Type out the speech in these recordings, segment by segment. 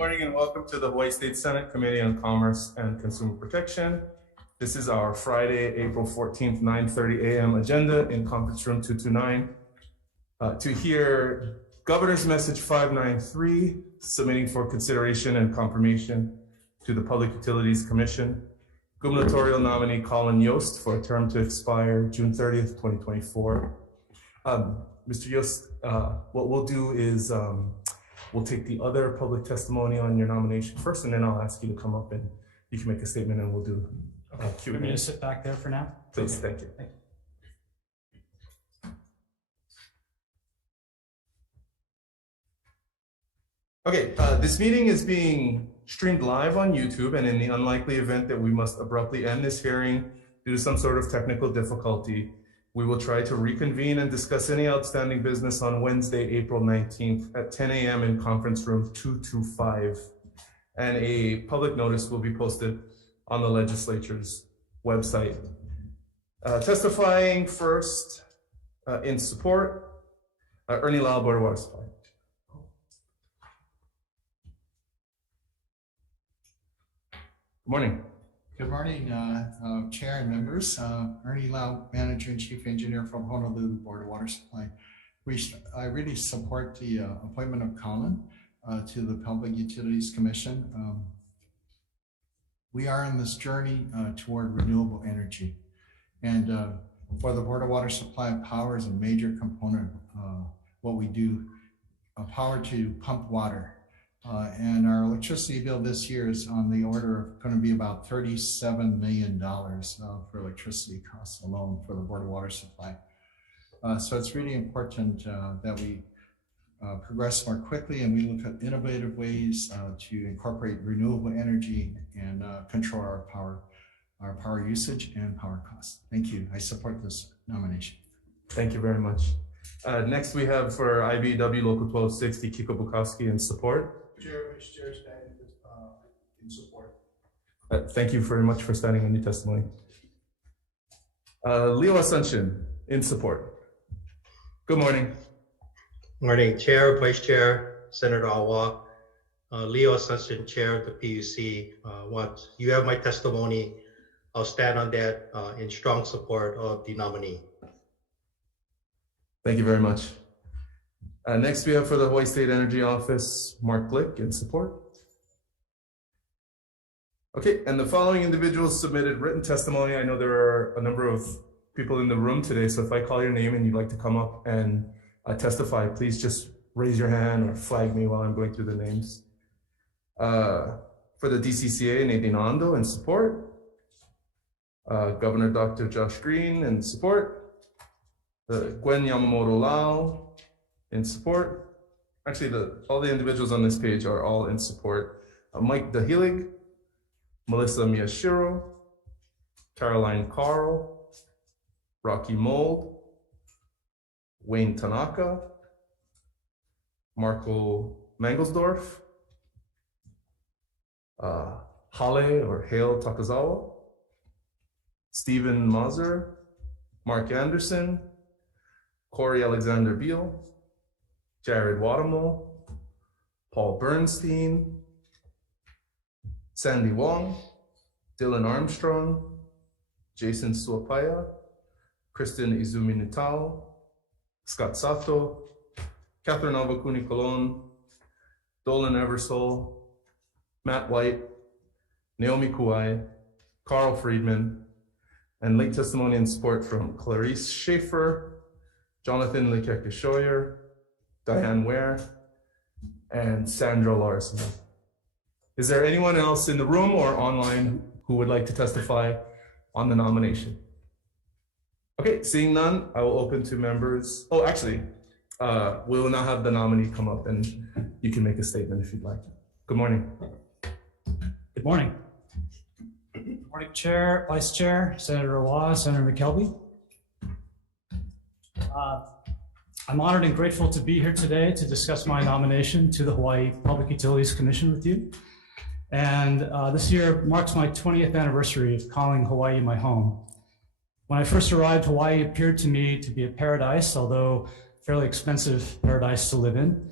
Morning and welcome to the Hawaii State Senate Committee on Commerce and Consumer Protection. This is our Friday, April 14th, 9:30 a.m. agenda in conference room 229 to hear Governor's Message 593, submitting for consideration and confirmation to the Public Utilities Commission, gubernatorial nominee Colin Yost for a term to expire June 30th, 2024. Mr. Yost, what we'll do is we'll take the other public testimony on your nomination first, and then I'll ask you to come up and you can make a statement and we'll do Q&A. Want me to sit back there for now? Please, thank you. Okay, this meeting is being streamed live on YouTube, and in the unlikely event that we must abruptly end this hearing due to some sort of technical difficulty, we will try to reconvene and discuss any outstanding business on Wednesday, April 19th at 10 a.m. in conference room 225. And a public notice will be posted on the legislature's website. Testifying first in support, Ernie Lau, Board of Water Supply. Good morning. Good morning, Chair and members. Ernie Lau, Manager and Chief Engineer from Honolulu Board of Water Supply. I really support the appointment of Colin to the Public Utilities Commission. We are on this journey toward renewable energy. And for the Board of Water Supply, power is a major component of what we do, power to pump water. And our electricity bill this year is on the order of going to be about $37 million for electricity costs alone for the Board of Water Supply. So it's really important that we progress more quickly and we look at innovative ways to incorporate renewable energy and control our power usage and power costs. Thank you. I support this nomination. Thank you very much. Next we have for IBW Local 1260, Kiko Bukowski in support. Chair, Vice Chair, standing in support. Thank you very much for standing on your testimony. Leo Asuncion in support. Good morning. Morning, Chair, Vice Chair, Senator Awa. Leo Asuncion, Chair of the PUC. Once you have my testimony, I'll stand on that in strong support of the nominee. Thank you very much. Next, we have for the Hawaii State Energy Office, Mark Glick in support. Okay, and the following individuals submitted written testimony. I know there are a number of people in the room today, so if I call your name and you'd like to come up and testify, please just raise your hand or flag me while I'm going through the names. For the DCCA, Nadine Ando in support. Governor Dr. Josh Green in support. Gwen Yamamoto Lau in support. Actually, all the individuals on this page are all in support. Mike Dahilig, Melissa Miyashiro, Caroline Carl, Rocky Mold, Wayne Tanaka, Marco Mangelsdorf, Hale or Hale Takazawa, Stephen Mazur, Mark Anderson, Corey Alexander Beal, Jared Wadamo, Paul Bernstein, Sandy Wong, Dylan Armstrong, Jason Suapaya, Kristen Izumi Nutao, Scott Sato, Catherine Alvacuni Colon, Dolan Eversole, Matt White, Naomi Kuai, Carl Friedman, and late testimony in support from Clarice Schaefer, Jonathan Lekekeshoyer, Diane Ware, and Sandra Larson. Is there anyone else in the room or online who would like to testify on the nomination? Okay, seeing none, I will open to members. Oh, actually, we will now have the nominee come up and you can make a statement if you'd like. Good morning. Good morning. Good morning, Chair, Vice Chair, Senator Awa, Senator McKelvey. I'm honored and grateful to be here today to discuss my nomination to the Hawaii Public Utilities Commission with you. And this year marks my 20th anniversary of calling Hawaii my home. When I first arrived, Hawaii appeared to me to be a paradise, although fairly expensive paradise to live in.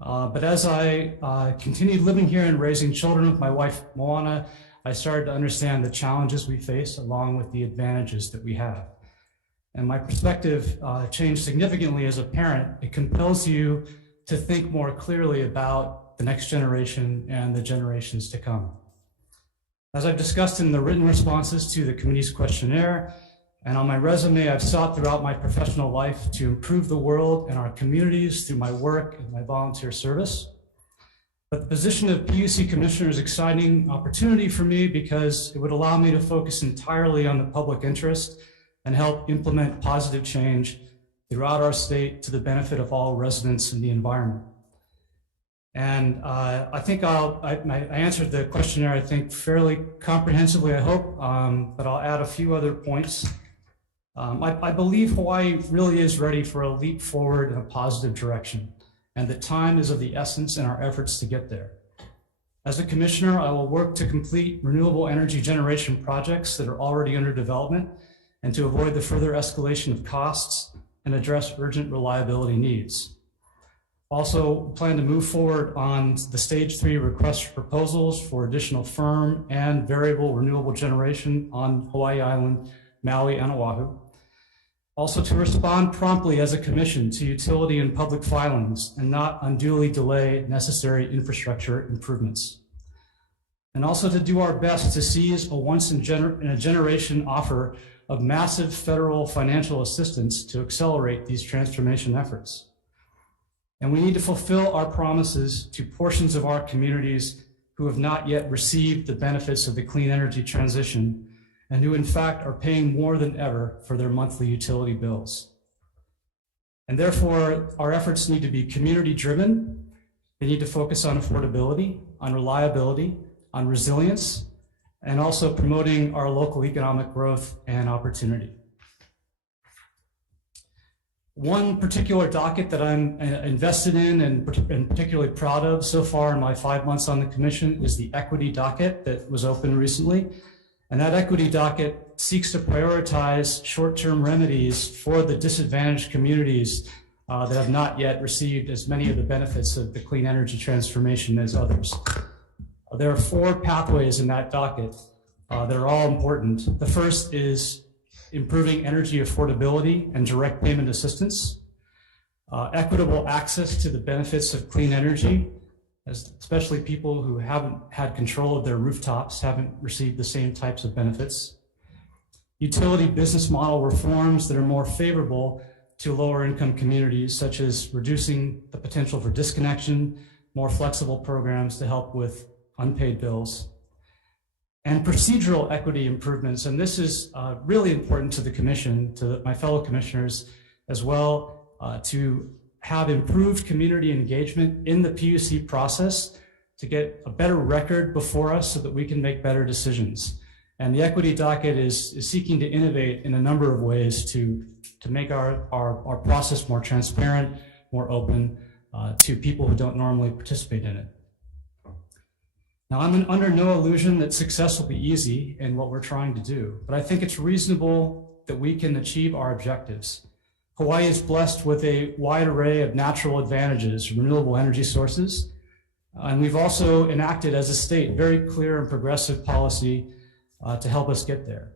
But as I continued living here and raising children with my wife, Moana, I started to understand the challenges we face along with the advantages that we have. And my perspective changed significantly as a parent. It compels you to think more clearly about the next generation and the generations to come. As I've discussed in the written responses to the committee's questionnaire, and on my resume, I've sought throughout my professional life to improve the world and our communities through my work and my volunteer service. But the position of PUC Commissioner is an exciting opportunity for me because it would allow me to focus entirely on the public interest and help implement positive change throughout our state to the benefit of all residents and the environment. And I think I answered the questionnaire, I think, fairly comprehensively, I hope, but I'll add a few other points. I believe Hawaii really is ready for a leap forward in a positive direction, and the time is of the essence in our efforts to get there. As a commissioner, I will work to complete renewable energy generation projects that are already under development and to avoid the further escalation of costs and address urgent reliability needs. Also, plan to move forward on the stage 3 request for proposals for additional firm and variable renewable generation on Hawaii Island, Maui, and Oahu. Also to respond promptly as a commission to utility and public filings and not unduly delay necessary infrastructure improvements. And also to do our best to seize a once in a generation offer of massive federal financial assistance to accelerate these transformation efforts. And we need to fulfill our promises to portions of our communities who have not yet received the benefits of the clean energy transition and who in fact are paying more than ever for their monthly utility bills. And therefore, our efforts need to be community driven. They need to focus on affordability, on reliability, on resilience, and also promoting our local economic growth and opportunity. One particular docket that I'm invested in and particularly proud of so far in my 5 months on the commission is the equity docket that was opened recently. And that equity docket seeks to prioritize short-term remedies for the disadvantaged communities that have not yet received as many of the benefits of the clean energy transformation as others. There are 4 pathways in that docket that are all important. The first is improving energy affordability and direct payment assistance, equitable access to the benefits of clean energy, especially people who haven't had control of their rooftops, haven't received the same types of benefits, utility business model reforms that are more favorable to lower income communities, such as reducing the potential for disconnection, more flexible programs to help with unpaid bills, and procedural equity improvements. And this is really important to the commission, to my fellow commissioners as well, to have improved community engagement in the PUC process to get a better record before us so that we can make better decisions. And the equity docket is seeking to innovate in a number of ways to make our process more transparent, more open to people who don't normally participate in it. Now, I'm under no illusion that success will be easy in what we're trying to do, but I think it's reasonable that we can achieve our objectives. Hawaii is blessed with a wide array of natural advantages, renewable energy sources, and we've also enacted as a state very clear and progressive policy to help us get there.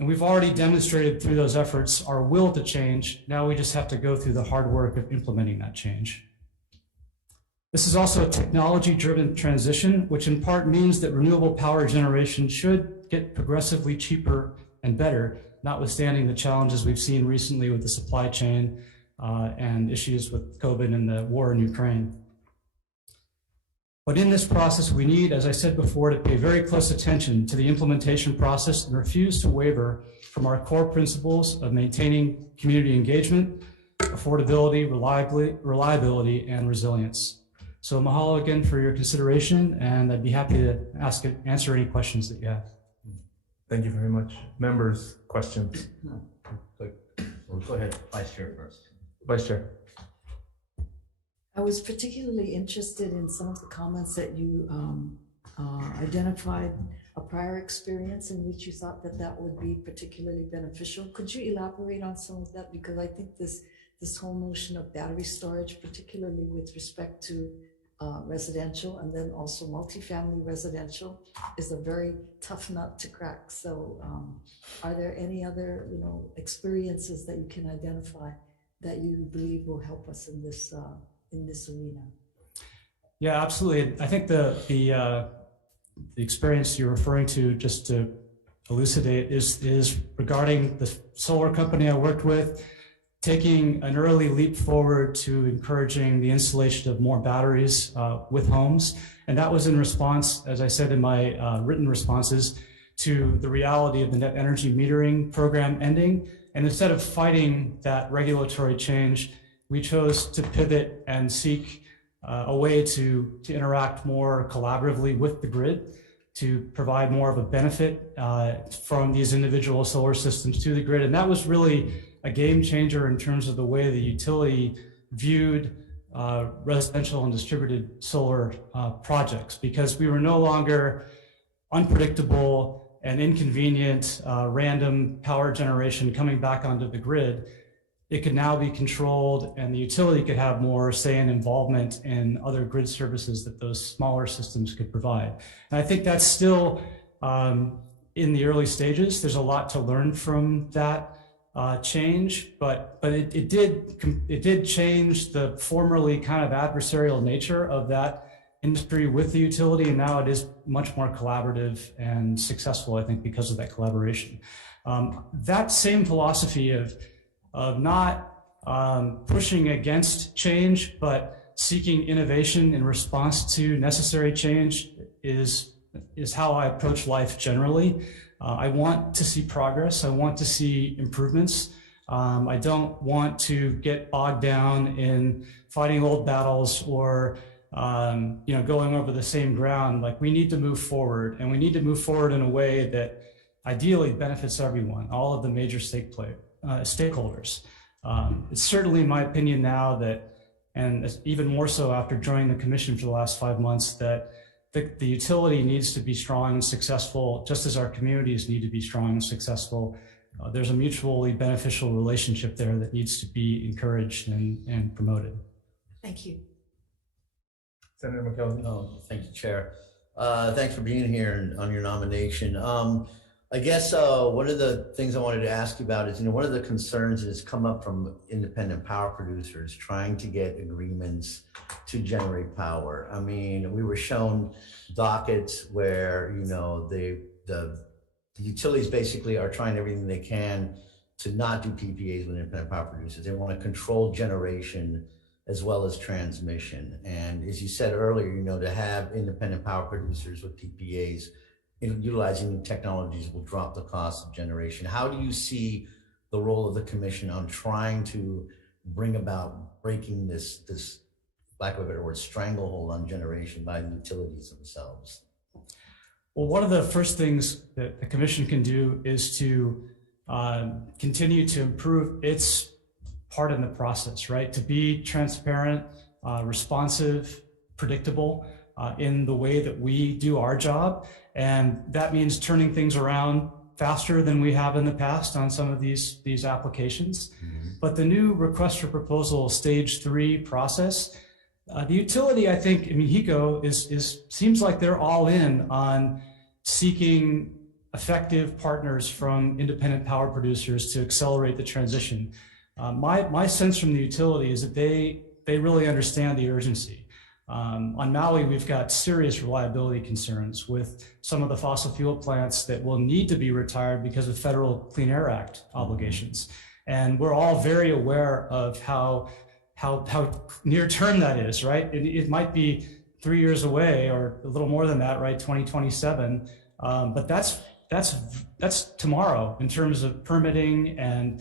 And we've already demonstrated through those efforts our will to change. Now we just have to go through the hard work of implementing that change. This is also a technology-driven transition, which in part means that renewable power generation should get progressively cheaper and better, notwithstanding the challenges we've seen recently with the supply chain and issues with COVID and the war in Ukraine. But in this process, we need, as I said before, to pay very close attention to the implementation process and refuse to waver from our core principles of maintaining community engagement, affordability, reliability, and resilience. So mahalo again for your consideration, and I'd be happy to answer any questions that you have. Thank you very much. Members, questions? Well, go ahead, Vice Chair first. Vice Chair. I was particularly interested in some of the comments that you identified a prior experience in which you thought that would be particularly beneficial. Could you elaborate on some of that? Because I think this this whole notion of battery storage, particularly with respect to residential and then also multifamily residential, is a very tough nut to crack. So are there any other, experiences that you can identify that you believe will help us in this arena? Yeah, absolutely. I think the experience you're referring to, just to elucidate, is regarding the solar company I worked with, taking an early leap forward to encouraging the installation of more batteries with homes. And that was in response, as I said in my written responses, to the reality of the net energy metering program ending. And instead of fighting that regulatory change, we chose to pivot and seek a way to interact more collaboratively with the grid, to provide more of a benefit from these individual solar systems to the grid. And that was really a game changer in terms of the way the utility viewed residential and distributed solar projects, because we were no longer unpredictable and inconvenient random power generation coming back onto the grid. It could now be controlled, and the utility could have more say and involvement in other grid services that those smaller systems could provide. And I think that's still in the early stages. There's a lot to learn from that change, but it did change the formerly kind of adversarial nature of that industry with the utility, and now it is much more collaborative and successful, I think, because of that collaboration. That same philosophy of not pushing against change, but seeking innovation in response to necessary change is how I approach life generally. I want to see progress. I want to see improvements. I don't want to get bogged down in fighting old battles or going over the same ground. Like, we need to move forward, and we need to move forward in a way that ideally benefits everyone, all of the major stakeholders. It's certainly my opinion now that, and even more so after joining the commission for the last 5 months, that the utility needs to be strong and successful, just as our communities need to be strong and successful. There's a mutually beneficial relationship there that needs to be encouraged and promoted. Thank you. Senator McKelvey. Oh, thank you, Chair. Thanks for being here and on your nomination. I guess one of the things I wanted to ask you about is, one of the concerns that's come up from independent power producers trying to get agreements to generate power. I mean, we were shown dockets where, the utilities basically are trying everything they can to not do PPAs with independent power producers. They want to control generation as well as transmission. And as you said earlier, to have independent power producers with PPAs utilizing new technologies will drop the cost of generation. How do you see the role of the commission on trying to bring about breaking this lack of a better word, stranglehold on generation by the utilities themselves? Well, one of the first things that the commission can do is to continue to improve its part in the process, right? To be transparent, responsive, predictable in the way that we do our job. And that means turning things around faster than we have in the past on some of these applications. Mm-hmm. But the new request for proposal stage 3 process, the utility, I think, HECO seems like they're all in on seeking effective partners from independent power producers to accelerate the transition. My sense from the utility is that they really understand the urgency. On Maui, we've got serious reliability concerns with some of the fossil fuel plants that will need to be retired because of Federal Clean Air Act obligations. And we're all very aware of how near term that is, right? It might be 3 years away or a little more than that, right? 2027. But that's tomorrow in terms of permitting and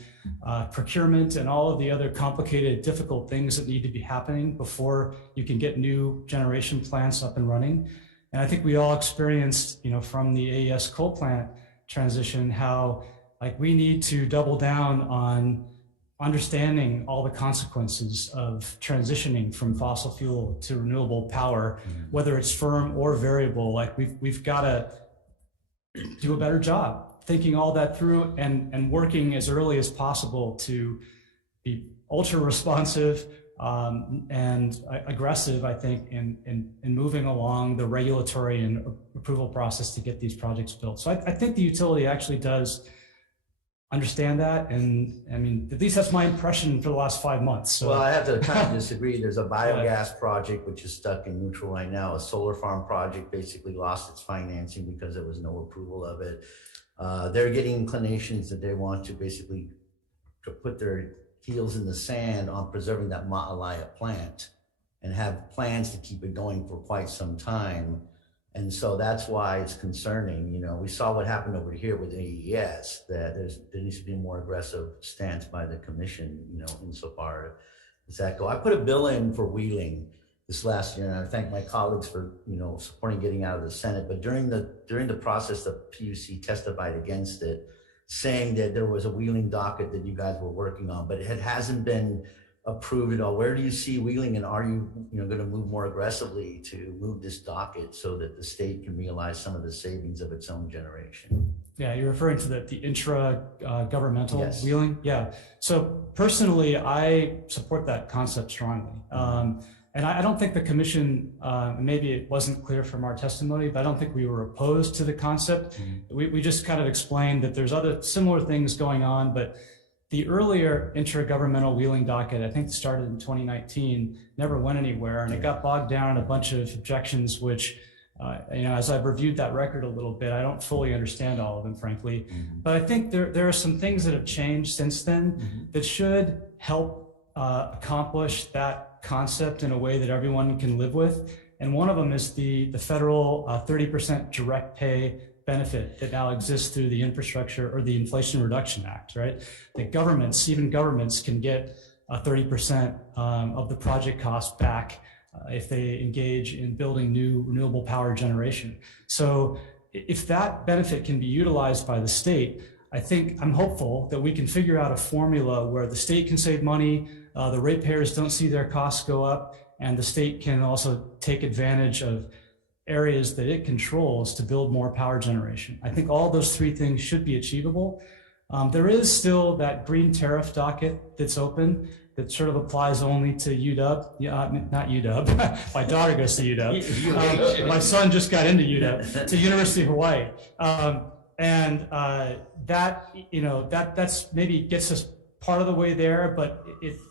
procurement and all of the other complicated, difficult things that need to be happening before you can get new generation plants up and running. And I think we all experienced, from the AES coal plant transition, how we need to double down on understanding all the consequences of transitioning from fossil fuel to renewable power, whether it's firm or variable. We've got to do a better job thinking all that through and working as early as possible to be ultra responsive and aggressive, I think, in moving along the regulatory and approval process to get these projects built. So I think the utility actually does understand that, and I mean, at least that's my impression for the last 5 months. So. Well, I have to kind of disagree. There's a biogas project which is stuck in neutral right now. A solar farm project basically lost its financing because there was no approval of it. They're getting inclinations that they want to basically to put their heels in the sand on preserving that Ma'alaya plant and have plans to keep it going for quite some time. And so that's why it's concerning. You know, we saw what happened over here with AES, that there needs to be a more aggressive stance by the commission, you know, insofar as that go. I put a bill in for Wheeling this last year, and I thank my colleagues for, you know, supporting getting out of the Senate. But during the process, the PUC testified against it, saying that there was a Wheeling docket that you guys were working on, but it hasn't been approved at all. Where do you see Wheeling, and are you going to move more aggressively to move this docket so that the state can realize some of the savings of its own generation? Yeah, you're referring to the intra-governmental Yes. Wheeling? Yeah. So personally, I support that concept strongly. And I don't think the commission, maybe it wasn't clear from our testimony, but I don't think we were opposed to the concept. We just kind of explained that there's other similar things going on, but the earlier intergovernmental Wheeling docket, I think started in 2019, never went anywhere, and it got bogged down in a bunch of objections, which, you know, as I've reviewed that record a little bit, I don't fully understand all of them, frankly. But I think there are some things that have changed since then that should help accomplish that concept in a way that everyone can live with. And one of them is the federal 30% direct pay benefit that now exists through the Infrastructure or the Inflation Reduction Act, right? That governments, even governments, can get 30% of the project cost back if they engage in building new renewable power generation. So if that benefit can be utilized by the state, I'm hopeful that we can figure out a formula where the state can save money, the ratepayers don't see their costs go up, and the state can also take advantage of areas that it controls to build more power generation. I think all those three things should be achievable. There is still that green tariff docket that's open that sort of applies only to UW, not UW, my daughter goes to UW. My son just got into UW, to University of Hawaii. That, you know, that's maybe gets us part of the way there, but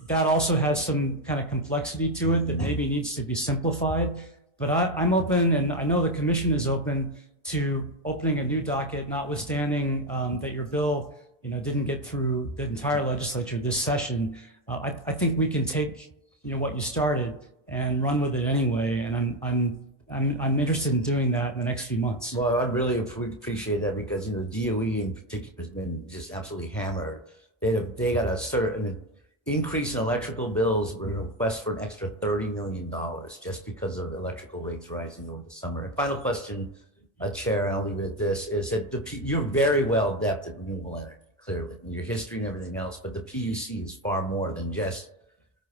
that also has some kind of complexity to it that maybe needs to be simplified. But I'm open, and I know the commission is open to opening a new docket, notwithstanding that your bill, you know, didn't get through the entire legislature this session. I think we can take, you know, what you started and run with it anyway. And I'm interested in doing that in the next few months. Well, I'd really appreciate that, because, you know, DOE in particular has been just absolutely hammered. They got a certain increase in electrical bills, with a request for an extra $30 million just because of electrical rates rising over the summer. And final question, Chair, and I'll leave it at this, is that you're very well adept at renewable energy, clearly, in your history and everything else, but the PUC is far more than just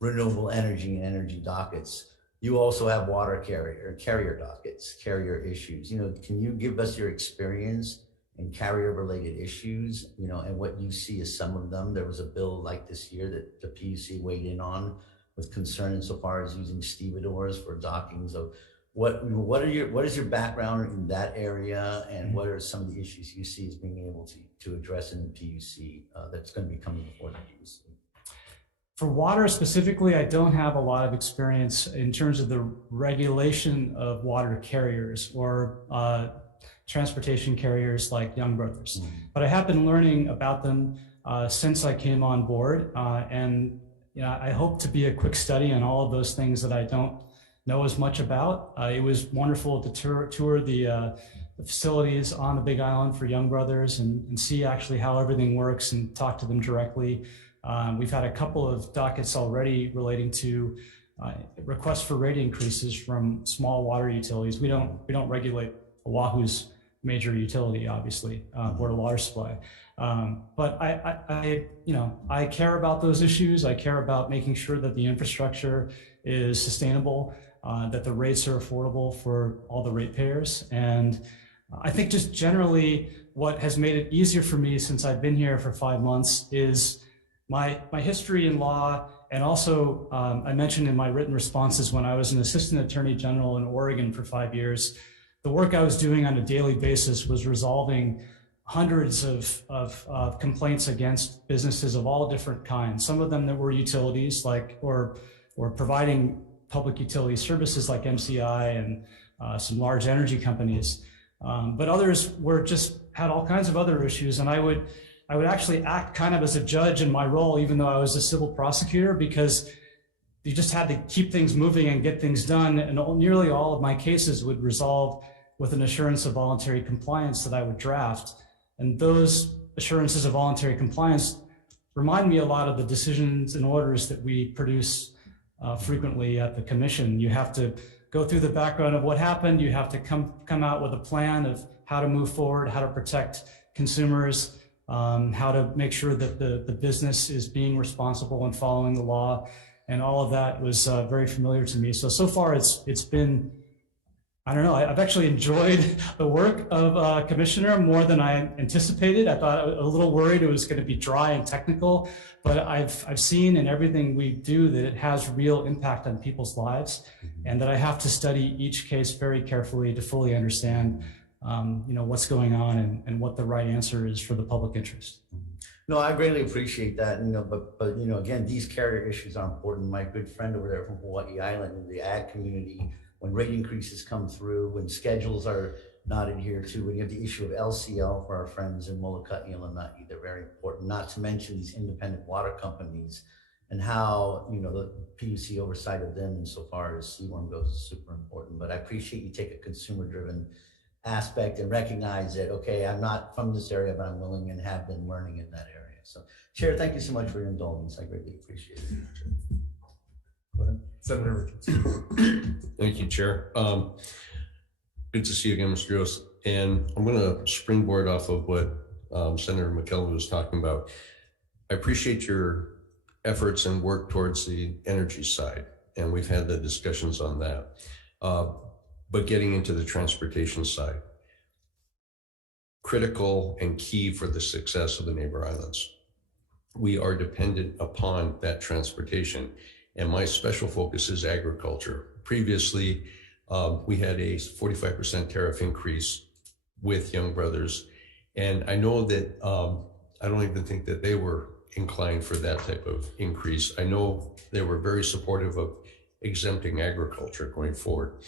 renewable energy and energy dockets. You also have water carrier dockets, carrier issues. You know, can you give us your experience and carrier-related issues, you know, and what you see as some of them? There was a bill like this year that the PUC weighed in on with concern insofar as using stevedores for dockings. Of what is your background in that area, and what are some of the issues you see as being able to address in the PUC that's going to be coming before the PUC? For water specifically, I don't have a lot of experience in terms of the regulation of water carriers or transportation carriers like Young Brothers. But I have been learning about them since I came on board, and you know, I hope to be a quick study on all of those things that I don't know as much about. It was wonderful to tour the facilities on the Big Island for Young Brothers and see actually how everything works and talk to them directly. We've had a couple of dockets already relating to requests for rate increases from small water utilities. We don't regulate Oahu's major utility, obviously, Board of Water Supply. But I care about those issues. I care about making sure that the infrastructure is sustainable, that the rates are affordable for all the ratepayers. And I think just generally what has made it easier for me since I've been here for 5 months is my history in law And also, I mentioned in my written responses when I was an assistant attorney general in Oregon for 5 years, the work I was doing on a daily basis was resolving hundreds of complaints against businesses of all different kinds. Some of them that were utilities, like or providing public utility services like MCI and some large energy companies. But others were just had all kinds of other issues, and I would actually act kind of as a judge in my role, even though I was a civil prosecutor, because you just had to keep things moving and get things done. And nearly all of my cases would resolve with an assurance of voluntary compliance that I would draft. And those assurances of voluntary compliance remind me a lot of the decisions and orders that we produce frequently at the commission. You have to go through the background of what happened. You have to come out with a plan of how to move forward, how to protect consumers, how to make sure that the business is being responsible and following the law. And all of that was very familiar to me. So far it's been, I don't know, I've actually enjoyed the work of commissioner more than I anticipated. I thought a little worried it was going to be dry and technical, but I've seen in everything we do that it has real impact on people's lives, and that I have to study each case very carefully to fully understand what's going on and what the right answer is for the public interest. No, I greatly appreciate that. But again, these carrier issues are important. My good friend over there from Hawaii Island in the ag community, when rate increases come through, when schedules are not adhered to, when you have the issue of LCL for our friends in Molokai and Lanai, they're very important, not to mention these independent water companies and how, the PUC oversight of them insofar as C1 goes is super important. But I appreciate you take a consumer-driven aspect and recognize that, okay, I'm not from this area, but I'm willing and have been learning in that area. So, Chair, thank you so much for your indulgence. I greatly appreciate it. Go ahead. Senator Richardson. Thank you, Chair. Good to see you again, Mr. Rios. And I'm going to springboard off of what Senator McKelvey was talking about. I appreciate your efforts and work towards the energy side, and we've had the discussions on that. But getting into the transportation side, critical and key for the success of the neighbor islands. We are dependent upon that transportation, and my special focus is agriculture. Previously, we had a 45% tariff increase with Young Brothers, and I know that I don't even think that they were inclined for that type of increase. I know they were very supportive of exempting agriculture going forward.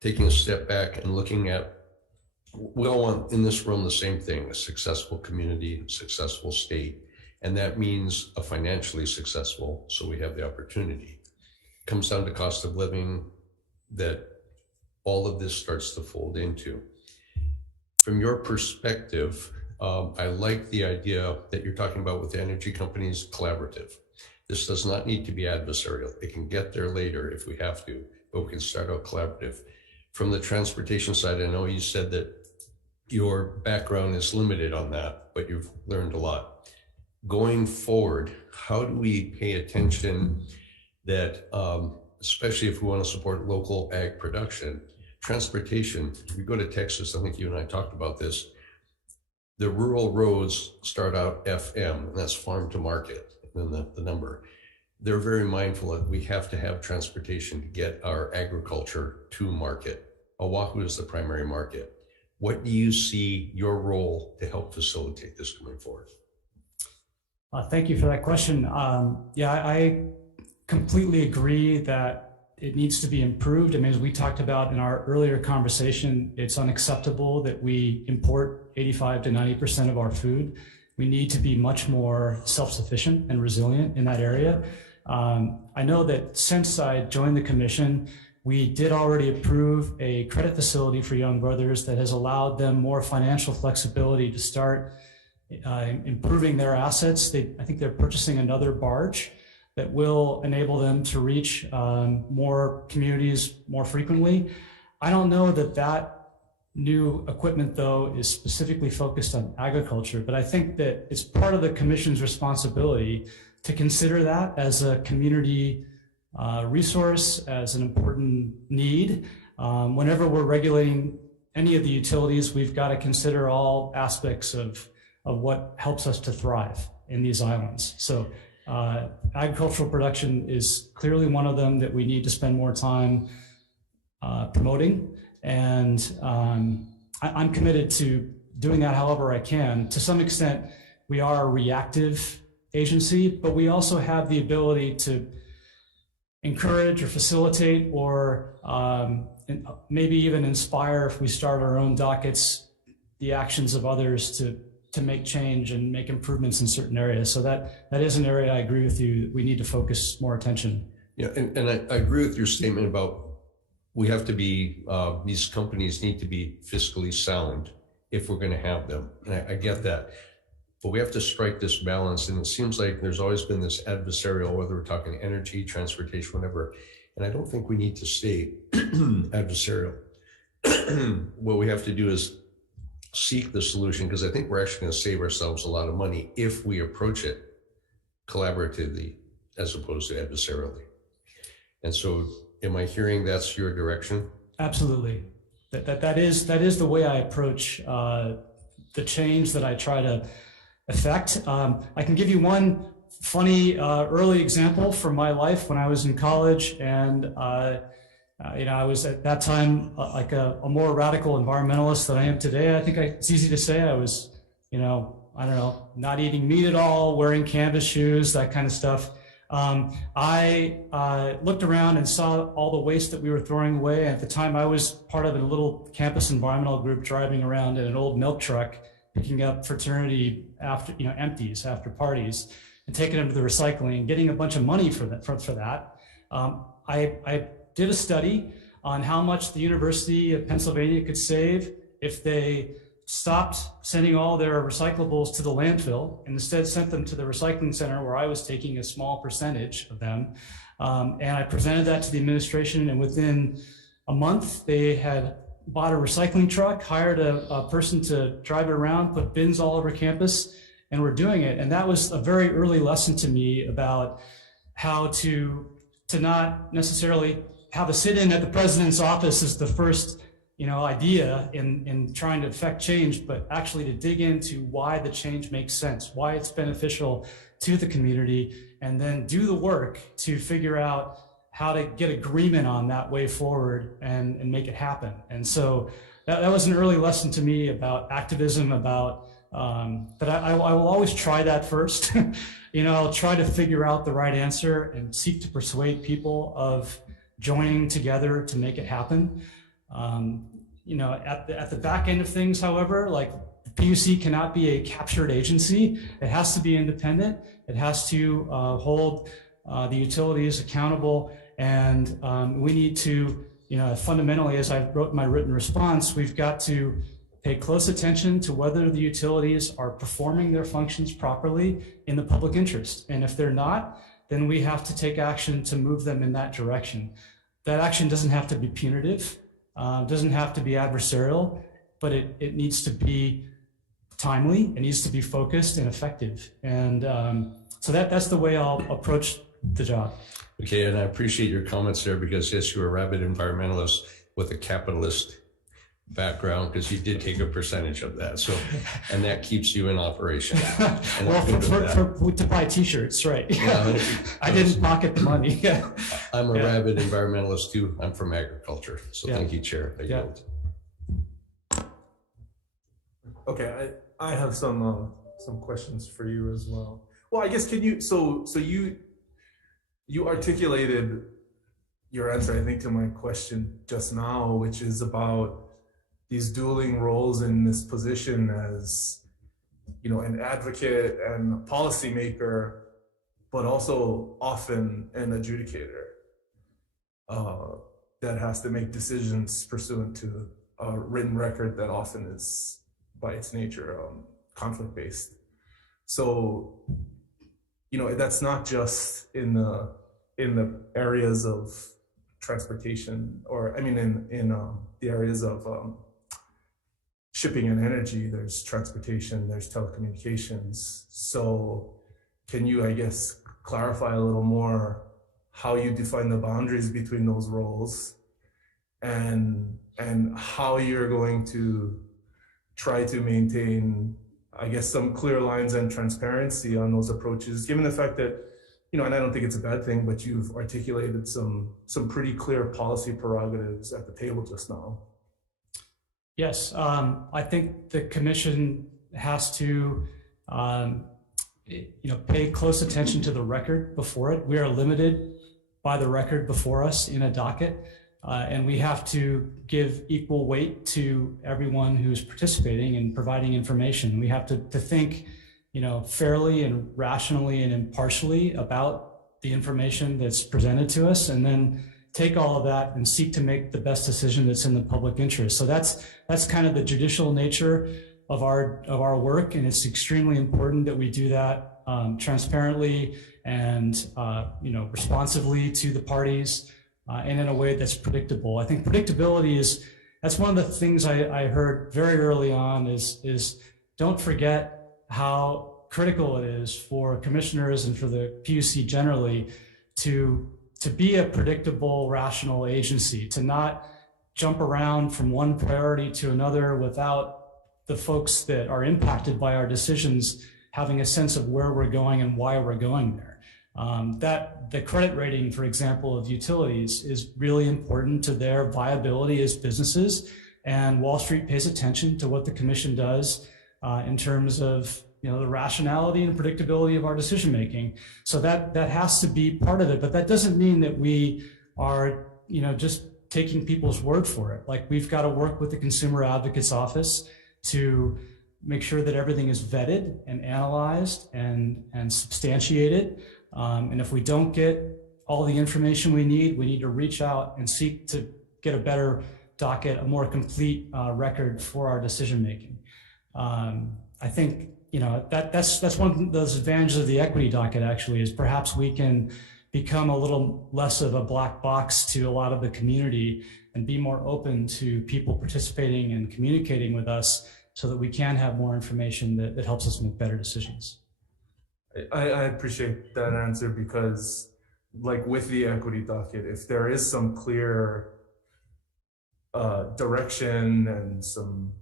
Taking a step back and looking at, we all want in this room the same thing: a successful community, a successful state. And that means a financially successful, so we have the opportunity. It comes down to cost of living that all of this starts to fold into. From your perspective, I like the idea that you're talking about with the energy companies, collaborative. This does not need to be adversarial. It can get there later if we have to, but we can start out collaborative. From the transportation side, I know you said that your background is limited on that, but you've learned a lot. Going forward, how do we pay attention that, especially if we want to support local ag production, transportation, if you go to Texas, I think you and I talked about this, the rural roads start out FM, and that's farm to market, and then the number. They're very mindful that we have to have transportation to get our agriculture to market. Oahu is the primary market. What do you see your role to help facilitate this going forward? Thank you for that question. I completely agree that it needs to be improved. I mean, as we talked about in our earlier conversation, it's unacceptable that we import 85 to 90% of our food. We need to be much more self-sufficient and resilient in that area. I know that since I joined the commission, we did already approve a credit facility for Young Brothers that has allowed them more financial flexibility to start improving their assets. I think they're purchasing another barge that will enable them to reach more communities more frequently. I don't know that new equipment, though, is specifically focused on agriculture, but I think that it's part of the commission's responsibility to consider that as a community resource, as an important need. Whenever we're regulating any of the utilities, we've got to consider all aspects of what helps us to thrive in these islands. So Agricultural production is clearly one of them that we need to spend more time promoting. And I'm committed to doing that however I can. To some extent, we are a reactive agency, but we also have the ability to encourage or facilitate or maybe even inspire, if we start our own dockets, the actions of others to make change and make improvements in certain areas. So that is an area I agree with you, we need to focus more attention. Yeah, and I agree with your statement about we have to be, these companies need to be fiscally sound if we're going to have them. And I get that. But we have to strike this balance. And it seems like there's always been this adversarial, whether we're talking energy, transportation, whatever. And I don't think we need to stay adversarial. What we have to do is seek the solution, because I think we're actually going to save ourselves a lot of money if we approach it collaboratively as opposed to adversarially. And so am I hearing that's your direction? Absolutely. That is the way I approach the change that I try to effect. I can give you one funny early example from my life when I was in college, and I was at that time like a more radical environmentalist than I am today. I think it's easy to say I was, I don't know, not eating meat at all, wearing canvas shoes, that kind of stuff. I looked around and saw all the waste that we were throwing away. At the time, I was part of a little campus environmental group driving around in an old milk truck, picking up fraternity after, empties after parties and taking them to the recycling and getting a bunch of money for that. I did a study on how much the University of Pennsylvania could save if they stopped sending all their recyclables to the landfill and instead sent them to the recycling center, where I was taking a small percentage of them. And I presented that to the administration, and within a month, they had bought a recycling truck, hired a person to drive it around, put bins all over campus, and we're doing it. And that was a very early lesson to me about how to not necessarily have a sit-in at the president's office as the first idea in trying to affect change, but actually to dig into why the change makes sense, why it's beneficial to the community, and then do the work to figure out how to get agreement on that way forward and make it happen. And so that was an early lesson to me about activism, about that I will always try that first. I'll try to figure out the right answer and seek to persuade people of joining together to make it happen. At the back end of things, however, like the PUC cannot be a captured agency. It has to be independent. It has to hold the utilities accountable. And we need to, fundamentally, as I wrote in my written response, we've got to pay close attention to whether the utilities are performing their functions properly in the public interest. And if they're not, then we have to take action to move them in that direction. That action doesn't have to be punitive, doesn't have to be adversarial, but it needs to be timely, it needs to be focused and effective. And so that's the way I'll approach the job. Okay, and I appreciate your comments there, because yes, you're a rabid environmentalist with a capitalist background, because you did take a percentage of that. So, and that keeps you in operation. Well, to buy t-shirts, right? Yeah, I didn't pocket the money. I'm a rabid environmentalist too. I'm from agriculture. So thank you, Chair. I yield. Okay, I have some questions for you as well. Well, I guess can you so you articulated your answer, I think, to my question just now, which is about these dueling roles in this position as, an advocate and a policymaker, but also often an adjudicator that has to make decisions pursuant to a written record that often is, by its nature, conflict-based. So, that's not just in the areas of transportation, or in the areas of shipping and energy. There's transportation, there's telecommunications. So can you, I guess, clarify a little more how you define the boundaries between those roles, and how you're going to try to maintain, I guess, some clear lines and transparency on those approaches, given the fact that and I don't think it's a bad thing, but you've articulated some pretty clear policy prerogatives at the table just now. Yes, I think the commission has to, pay close attention to the record before it. We are limited by the record before us in a docket, and we have to give equal weight to everyone who's participating and providing information. We have to think, fairly and rationally and impartially about the information that's presented to us, and then take all of that and seek to make the best decision that's in the public interest. So that's kind of the judicial nature of our work, and it's extremely important that we do that transparently and responsively to the parties and in a way that's predictable. I think predictability that's one of the things I heard very early on is don't forget how critical it is for commissioners and for the PUC generally to be a predictable, rational agency, to not jump around from one priority to another without the folks that are impacted by our decisions having a sense of where we're going and why we're going there. That the credit rating, for example, of utilities is really important to their viability as businesses, and Wall Street pays attention to what the commission does in terms of the rationality and predictability of our decision making. So that has to be part of it, but that doesn't mean that we are just taking people's word for it. Like, we've got to work with the Consumer Advocate's Office to make sure that everything is vetted and analyzed and substantiated. And if we don't get all the information we need to reach out and seek to get a better docket, a more complete record for our decision making. I think that's one of those advantages of the equity docket, actually, is perhaps we can become a little less of a black box to a lot of the community and be more open to people participating and communicating with us so that we can have more information that helps us make better decisions. I appreciate that answer, because like with the equity docket, if there is some clear direction and some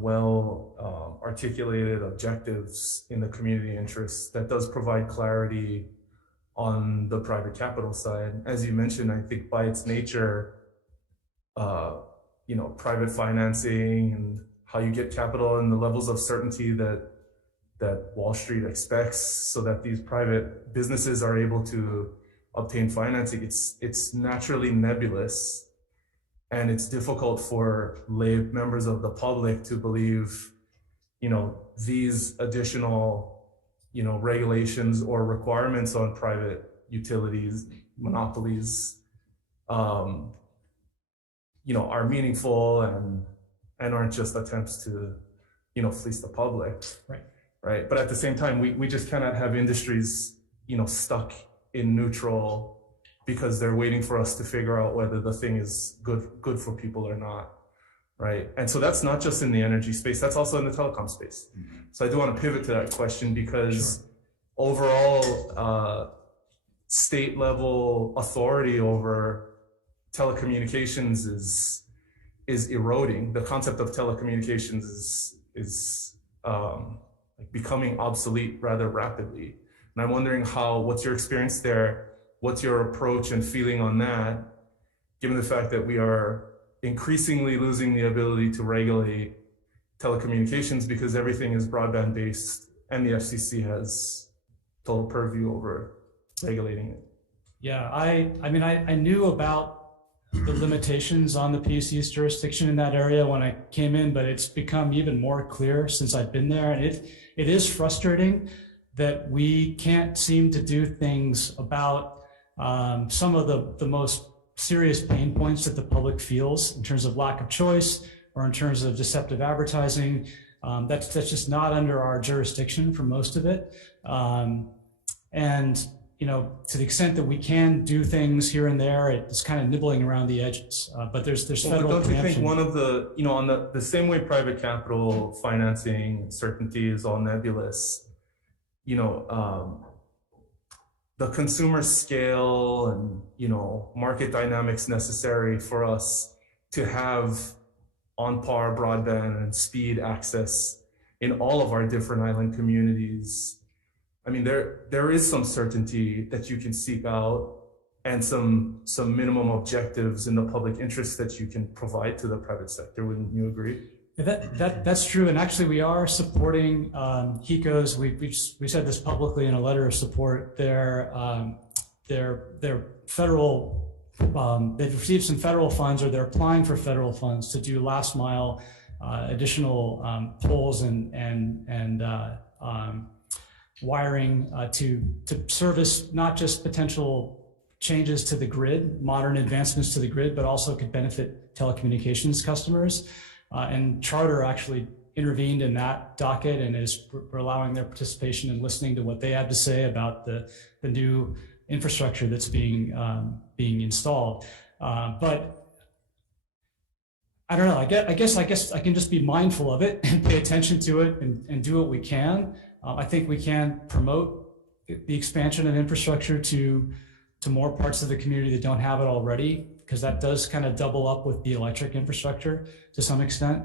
well articulated objectives in the community interests, that does provide clarity on the private capital side. As you mentioned, I think by its nature, private financing and how you get capital and the levels of certainty that Wall Street expects so that these private businesses are able to obtain financing, it's naturally nebulous, and it's difficult for lay members of the public to believe, these additional, regulations or requirements on private utilities, monopolies, are meaningful and aren't just attempts to, fleece the public. Right. But at the same time, we just cannot have industries, stuck in neutral because they're waiting for us to figure out whether the thing is good for people or not. Right. And so that's not just in the energy space, that's also in the telecom space. Mm-hmm. So I do want to pivot to that question, because overall, state level authority over telecommunications is eroding. The concept of telecommunications is becoming obsolete rather rapidly. And I'm wondering what's your experience there? What's your approach and feeling on that, given the fact that we are increasingly losing the ability to regulate telecommunications because everything is broadband based and the FCC has total purview over regulating it? Yeah, I knew about the limitations on the PUC's jurisdiction in that area when I came in, but it's become even more clear since I've been there. And it is frustrating that we can't seem to do things about some of the most serious pain points that the public feels in terms of lack of choice or in terms of deceptive advertising. That's just not under our jurisdiction for most of it. And to the extent that we can do things here and there, it's kind of nibbling around the edges. But there's federal don't preemption. You think one of the, on the same way private capital financing certainty is all nebulous, the consumer scale and, market dynamics necessary for us to have on par broadband and speed access in all of our different island communities, I mean, there is some certainty that you can seek out and some minimum objectives in the public interest that you can provide to the private sector. Wouldn't you agree? That's true, and actually we are supporting HECO's. We said this publicly in a letter of support. Their federal, they've received some federal funds, or they're applying for federal funds to do last mile additional poles and wiring to service not just potential changes to the grid, modern advancements to the grid, but also could benefit telecommunications customers. And Charter actually intervened in that docket and is allowing their participation and listening to what they have to say about the new infrastructure that's being installed. But I don't know. I guess I can just be mindful of it and pay attention to it and do what we can. I think we can promote the expansion of infrastructure to more parts of the community that don't have it already, because that does kind of double up with the electric infrastructure to some extent.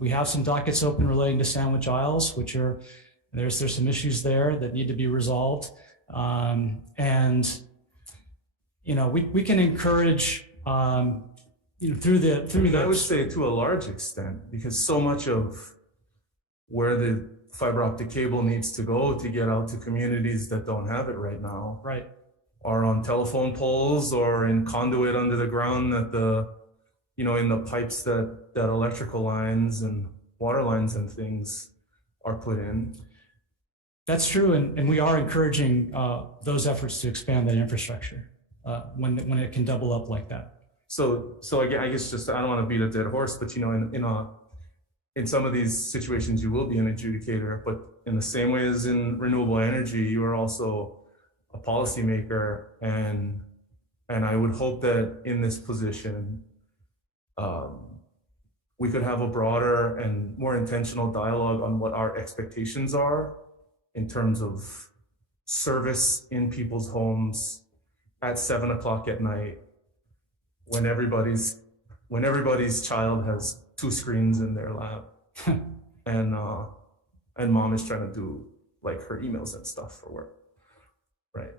We have some dockets open relating to Sandwich Isles, which are, there's some issues there that need to be resolved. And, you know, we can encourage, you know, through the. I would say to a large extent, because so much of where the fiber optic cable needs to go to get out to communities that don't have it right now. Right. Are on telephone poles or in conduit under the ground that in the pipes that electrical lines and water lines and things are put in. That's true, and we are encouraging those efforts to expand that infrastructure when it can double up like that. So again, I guess just I don't want to beat a dead horse, but in some of these situations you will be an adjudicator, but in the same way as in renewable energy, you are also a policymaker, and I would hope that in this position, we could have a broader and more intentional dialogue on what our expectations are in terms of service in people's homes at 7 o'clock at night, when everybody's child has 2 screens in their lap, and mom is trying to do like her emails and stuff for work. Right.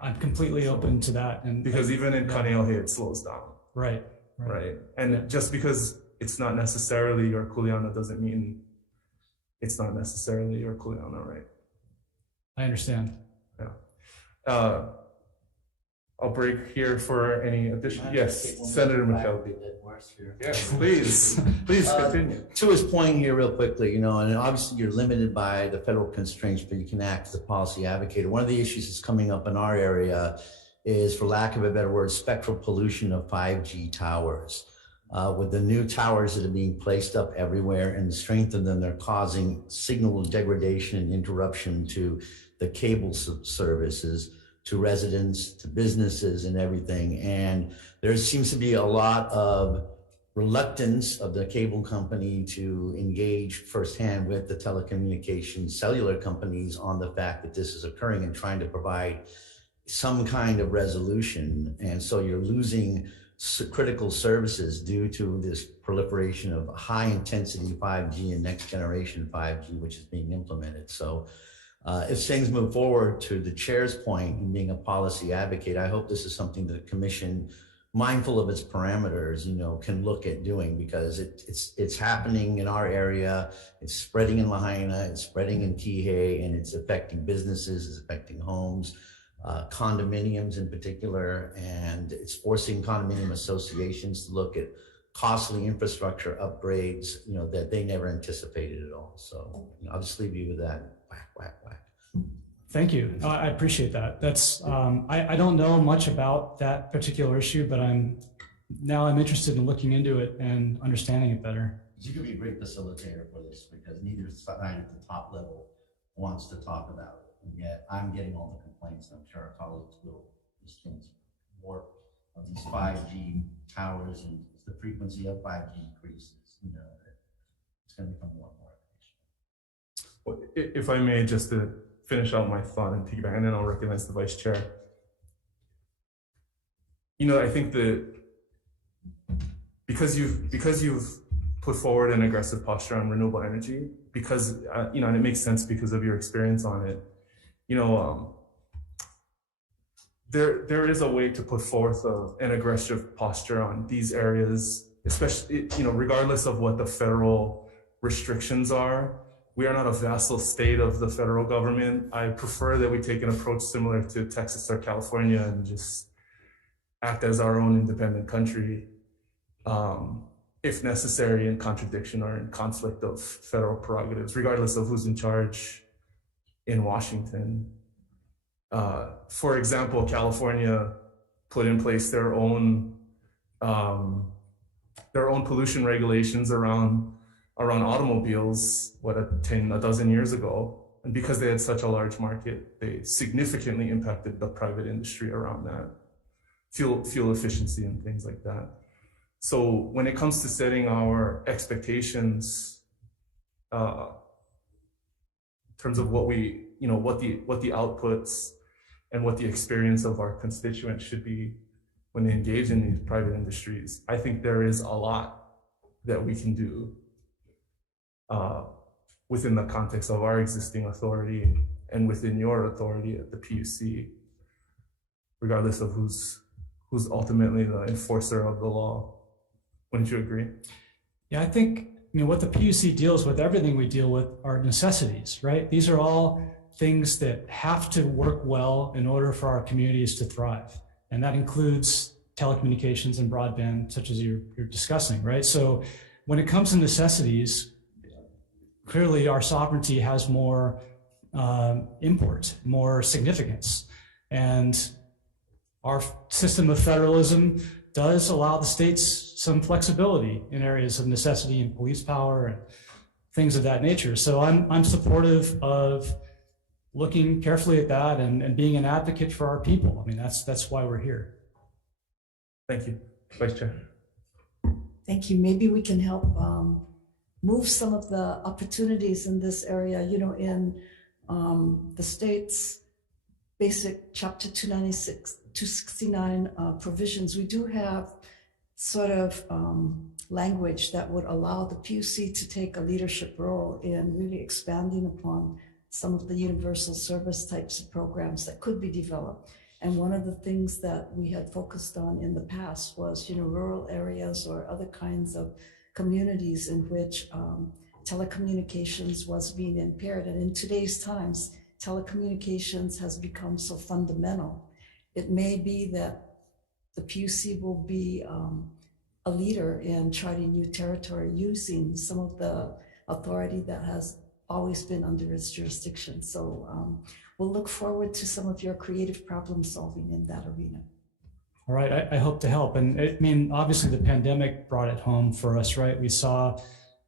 I'm completely open to that. And because even in Kaneohe, it slows down. Right. And just because it's not necessarily your kuleana doesn't mean it's not necessarily your kuleana, right? I understand. Yeah. I'll break here for any additional. Yes, Senator McKelvey. Yes, please continue. To his point here real quickly, and obviously you're limited by the federal constraints, but you can act as a policy advocate. One of the issues that's coming up in our area is, for lack of a better word, spectral pollution of 5G towers. With the new towers that are being placed up everywhere and the strength of them, they're causing signal degradation and interruption to the cable services, to residents, to businesses and everything. And there seems to be a lot of reluctance of the cable company to engage firsthand with the telecommunications cellular companies on the fact that this is occurring and trying to provide some kind of resolution. And so you're losing critical services due to this proliferation of high intensity 5G and next generation 5G, which is being implemented. So if things move forward, to the chair's point in being a policy advocate, I hope this is something that the commission, mindful of its parameters, can look at doing, because it's happening in our area. It's spreading in Lahaina, it's spreading in Kihei, and it's affecting businesses, it's affecting homes, condominiums in particular, and it's forcing condominium associations to look at costly infrastructure upgrades, that they never anticipated at all. So I'll just leave you with that. Whack. Thank you. I appreciate that. That's I don't know much about that particular issue, but I'm interested in looking into it and understanding it better. You could be a great facilitator for this, because neither side at the top level wants to talk about it, and yet I'm getting all the complaints. I'm sure our colleagues will. Just more of these 5G towers, and as the frequency of 5G increases, it's going to become more and more. If I may, just to finish out my thought and piggyback, and then I'll recognize the vice chair. I think that because you've put forward an aggressive posture on renewable energy, because and it makes sense because of your experience on it, you know, there is a way to put forth an aggressive posture on these areas, especially, you know, regardless of what the federal restrictions are. We are not a vassal state of the federal government. I prefer that we take an approach similar to Texas or California and just act as our own independent country, if necessary, in contradiction or in conflict of federal prerogatives, regardless of who's in charge in Washington. For example, California put in place their own pollution regulations around automobiles, a dozen years ago. And because they had such a large market, they significantly impacted the private industry around that, fuel efficiency and things like that. So when it comes to setting our expectations, in terms of what the outputs and what the experience of our constituents should be when they engage in these private industries, I think there is a lot that we can do within the context of our existing authority and within your authority at the PUC, regardless of who's ultimately the enforcer of the law. Wouldn't you agree? Yeah, I think, what the PUC deals with, everything we deal with, are necessities, right? These are all things that have to work well in order for our communities to thrive. And that includes telecommunications and broadband, such as you're discussing, right? So when it comes to necessities, clearly our sovereignty has more import, more significance. And our system of federalism does allow the states some flexibility in areas of necessity and police power and things of that nature. So I'm supportive of looking carefully at that and being an advocate for our people. That's why we're here. Thank you, Vice Chair. Thank you. Maybe we can help move some of the opportunities in this area. In the state's basic Chapter 269 provisions, we do have sort of language that would allow the PUC to take a leadership role in really expanding upon some of the universal service types of programs that could be developed. And one of the things that we had focused on in the past was, rural areas or other kinds of communities in which telecommunications was being impaired. And in today's times, telecommunications has become so fundamental. It may be that the PUC will be a leader in charting new territory using some of the authority that has always been under its jurisdiction. So we'll look forward to some of your creative problem solving in that arena. All right, I hope to help. And obviously the pandemic brought it home for us, right? We saw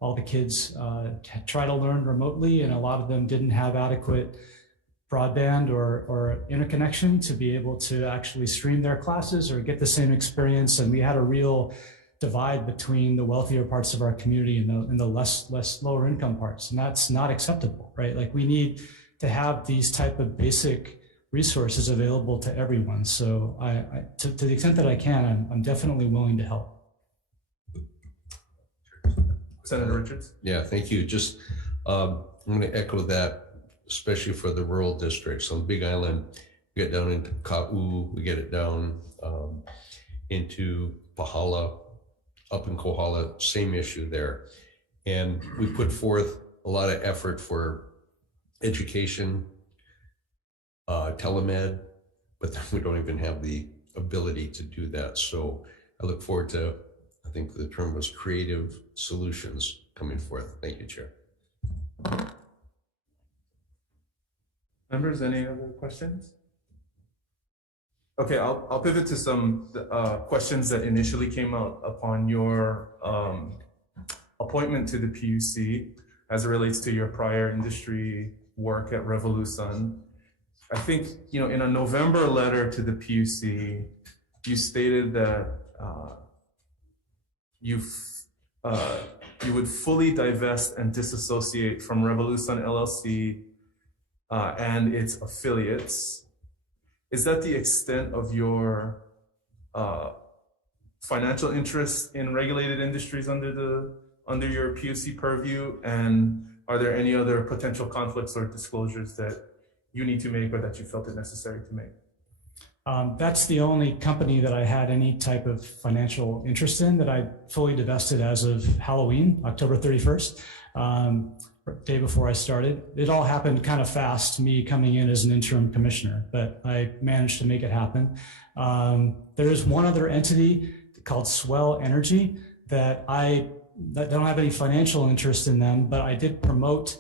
all the kids try to learn remotely, and a lot of them didn't have adequate broadband or interconnection to be able to actually stream their classes or get the same experience. And we had a real divide between the wealthier parts of our community and the less lower income parts. And that's not acceptable, right? Like, we need to have these type of basic resources available to everyone. So to the extent that I can, I'm definitely willing to help. Senator Richards? Yeah, thank you. Just, I'm going to echo that, especially for the rural districts. On Big Island, we get down into Ka'u, we get it down into Pahala, up in Kohala, same issue there. And we put forth a lot of effort for education, telemed, but then we don't even have the ability to do that. So I look forward to, I think the term was creative solutions coming forth. Thank you, Chair. Members, any other questions? Okay, I'll pivot to some questions that initially came out upon your appointment to the PUC as it relates to your prior industry work at Revolution. I think, in a November letter to the PUC, you stated that you would fully divest and disassociate from Revolution LLC and its affiliates. Is that the extent of your financial interest in regulated industries under your PUC purview? And are there any other potential conflicts or disclosures that you need to make or that you felt it necessary to make? That's the only company that I had any type of financial interest in that I fully divested as of Halloween, October 31st, day before I started. It all happened kind of fast, me coming in as an interim commissioner, but I managed to make it happen. There is one other entity called Swell Energy that I don't have any financial interest in them, but I did promote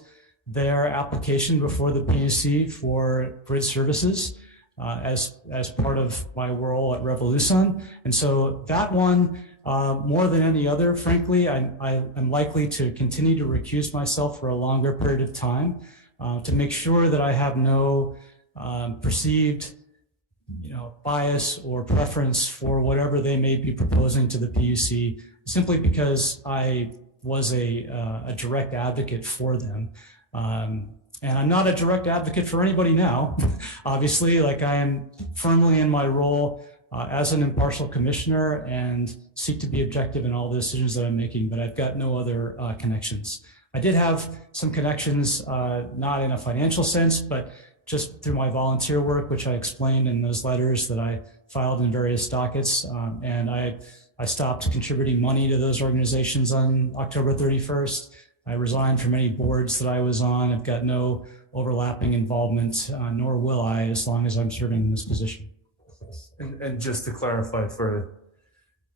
their application before the PUC for grid services. As part of my role at Revolution. And so that one, more than any other, frankly, I'm likely to continue to recuse myself for a longer period of time to make sure that I have no perceived bias or preference for whatever they may be proposing to the PUC, simply because I was a direct advocate for them. And I'm not a direct advocate for anybody now, obviously. Like, I am firmly in my role as an impartial commissioner and seek to be objective in all the decisions that I'm making, but I've got no other connections. I did have some connections, not in a financial sense, but just through my volunteer work, which I explained in those letters that I filed in various dockets. And I stopped contributing money to those organizations on October 31st. I resigned from any boards that I was on. I've got no overlapping involvement, nor will I, as long as I'm serving in this position. And just to clarify for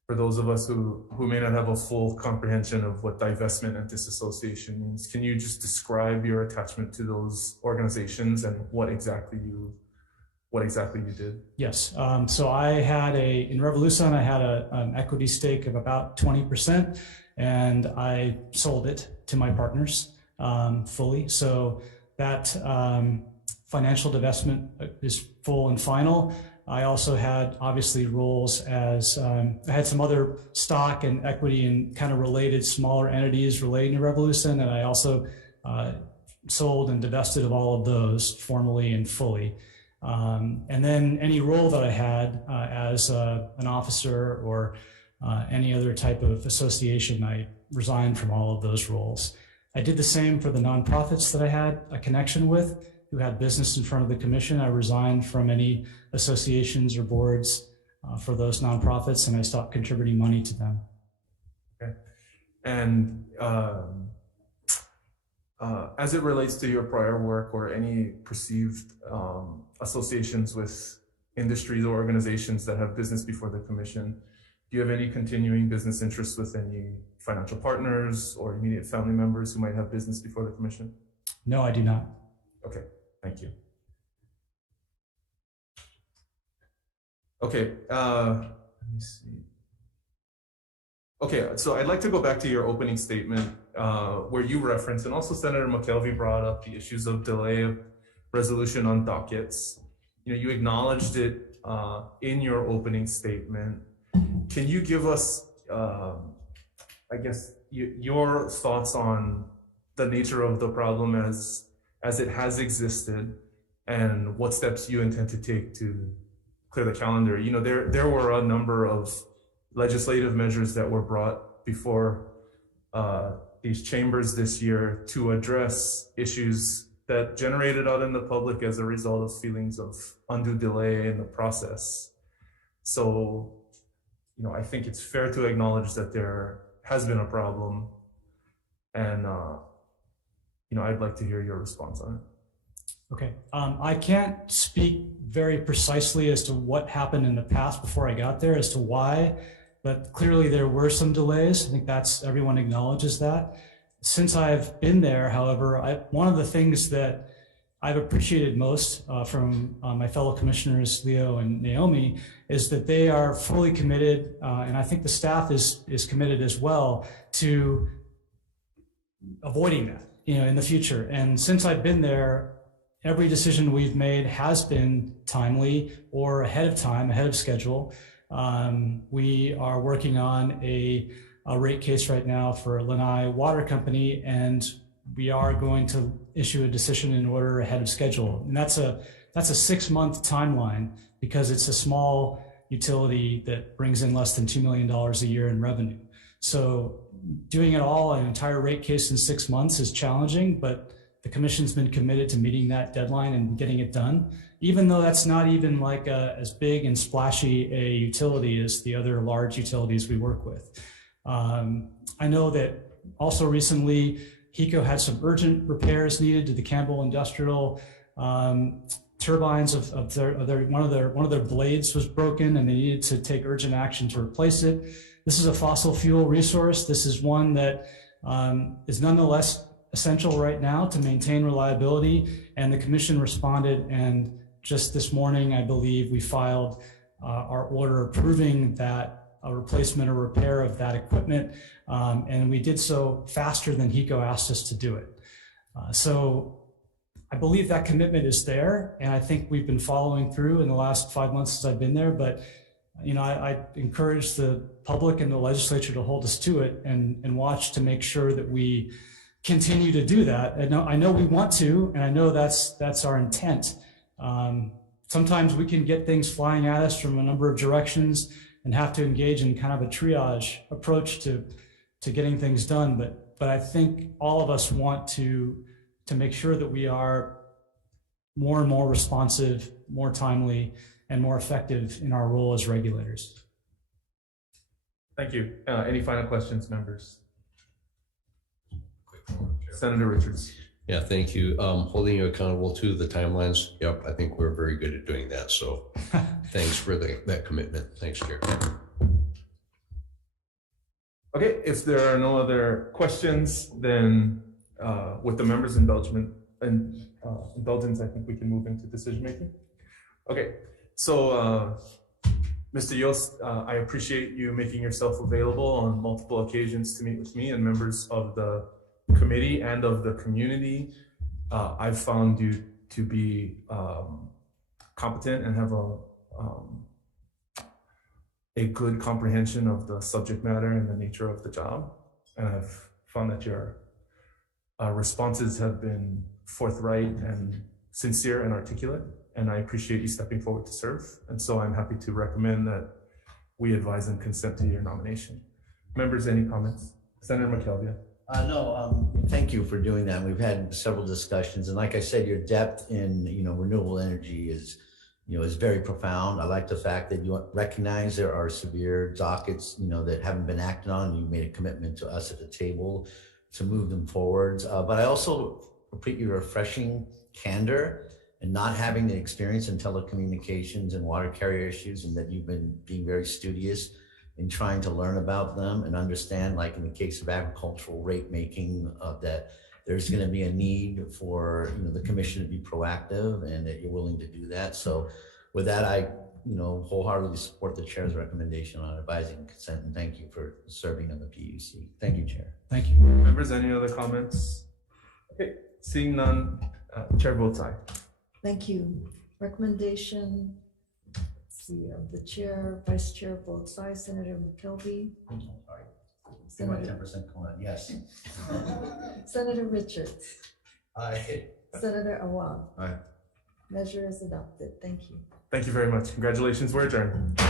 those of us who may not have a full comprehension of what divestment and disassociation means, can you just describe your attachment to those organizations and what exactly you did? Yes. So I had in Revolution, I had an equity stake of about 20%, and I sold it to my partners fully. So that financial divestment is full and final. I also had, obviously, roles as I had some other stock and equity in kind of related smaller entities relating to Revolution, and I also sold and divested of all of those formally and fully. And then any role that I had as an officer or any other type of association, I resigned from all of those roles. I did the same for the nonprofits that I had a connection with, who had business in front of the commission. I resigned from any associations or boards for those nonprofits, and I stopped contributing money to them. Okay. And as it relates to your prior work or any perceived associations with industries or organizations that have business before the commission, do you have any continuing business interests with any financial partners or immediate family members who might have business before the commission? No, I do not. Okay, thank you. Okay, let me see. Okay, so I'd like to go back to your opening statement where you referenced, and also Senator McKelvey brought up, the issues of delay of resolution on dockets. You acknowledged it in your opening statement. Can you give us, I guess, your thoughts on the nature of the problem as it has existed, and what steps you intend to take to clear the calendar? There were a number of legislative measures that were brought before these chambers this year to address issues that generated out in the public as a result of feelings of undue delay in the process. So, I think it's fair to acknowledge that there has been a problem, and I'd like to hear your response on it. Okay, I can't speak very precisely as to what happened in the past before I got there as to why, but clearly there were some delays. I think everyone acknowledges that. Since I've been there, however, one of the things that I've appreciated most from my fellow commissioners, Leo and Naomi, is that they are fully committed, and I think the staff is committed as well, to avoiding that, in the future. And since I've been there, every decision we've made has been timely or ahead of time, ahead of schedule. We are working on a rate case right now for Lanai Water Company, and we are going to issue a decision in order ahead of schedule. And that's a 6-month timeline, because it's a small utility that brings in less than $2 million a year in revenue. So doing it all, an entire rate case in 6 months, is challenging, but the commission's been committed to meeting that deadline and getting it done, even though that's not even like as big and splashy a utility as the other large utilities we work with. I know that also recently, HECO had some urgent repairs needed to the Campbell Industrial turbines of one of their blades was broken, and they needed to take urgent action to replace it. This is a fossil fuel resource. This is one that is nonetheless essential right now to maintain reliability, and the commission responded, and just this morning, I believe, we filed our order approving that a replacement or repair of that equipment, and we did so faster than HECO asked us to do it. So I believe that commitment is there, and I think we've been following through in the last 5 months since I've been there, but I encourage the public and the legislature to hold us to it and watch to make sure that we continue to do that. I know we want to, and I know that's our intent. Sometimes we can get things flying at us from a number of directions and have to engage in kind of a triage approach to getting things done. But I think all of us want to make sure that we are more and more responsive, more timely, and more effective in our role as regulators. Thank you. Any final questions, members? Senator Richards. Yeah, thank you. Holding you accountable to the timelines. Yep, I think we're very good at doing that. So thanks for that commitment. Thanks, Chair. Okay, if there are no other questions, then with the members' indulgence, I think we can move into decision making. Okay, so Mr. Yost, I appreciate you making yourself available on multiple occasions to meet with me and members of the committee and of the community. I've found you to be competent and have a good comprehension of the subject matter and the nature of the job. And I've found that your responses have been forthright and sincere and articulate. And I appreciate you stepping forward to serve. And so I'm happy to recommend that we advise and consent to your nomination. Members, any comments? Senator McKelvey. No, thank you for doing that. We've had several discussions, and like I said, your depth in renewable energy is very profound. I like the fact that you recognize there are severe dockets that haven't been acted on. You made a commitment to us at the table to move them forwards. But I also appreciate your refreshing candor and not having the experience in telecommunications and water carrier issues, and that you've been being very studious in trying to learn about them and understand, like in the case of agricultural rate making, that there's going to be a need for the commission to be proactive, and that you're willing to do that. So with that, I wholeheartedly support the chair's recommendation on advising and consent, and thank you for serving on the PUC. Thank you, Chair. Thank you. Members, any other comments? Okay, seeing none, Chair votes aye. Thank you. Recommendation, of the chair, vice chair votes aye. Senator McKelvey. I'm sorry. Senator 10% comment. Yes. Senator Richards. Aye. Senator Awab. Aye. Measure is adopted. Thank you. Thank you very much. Congratulations. We're adjourned.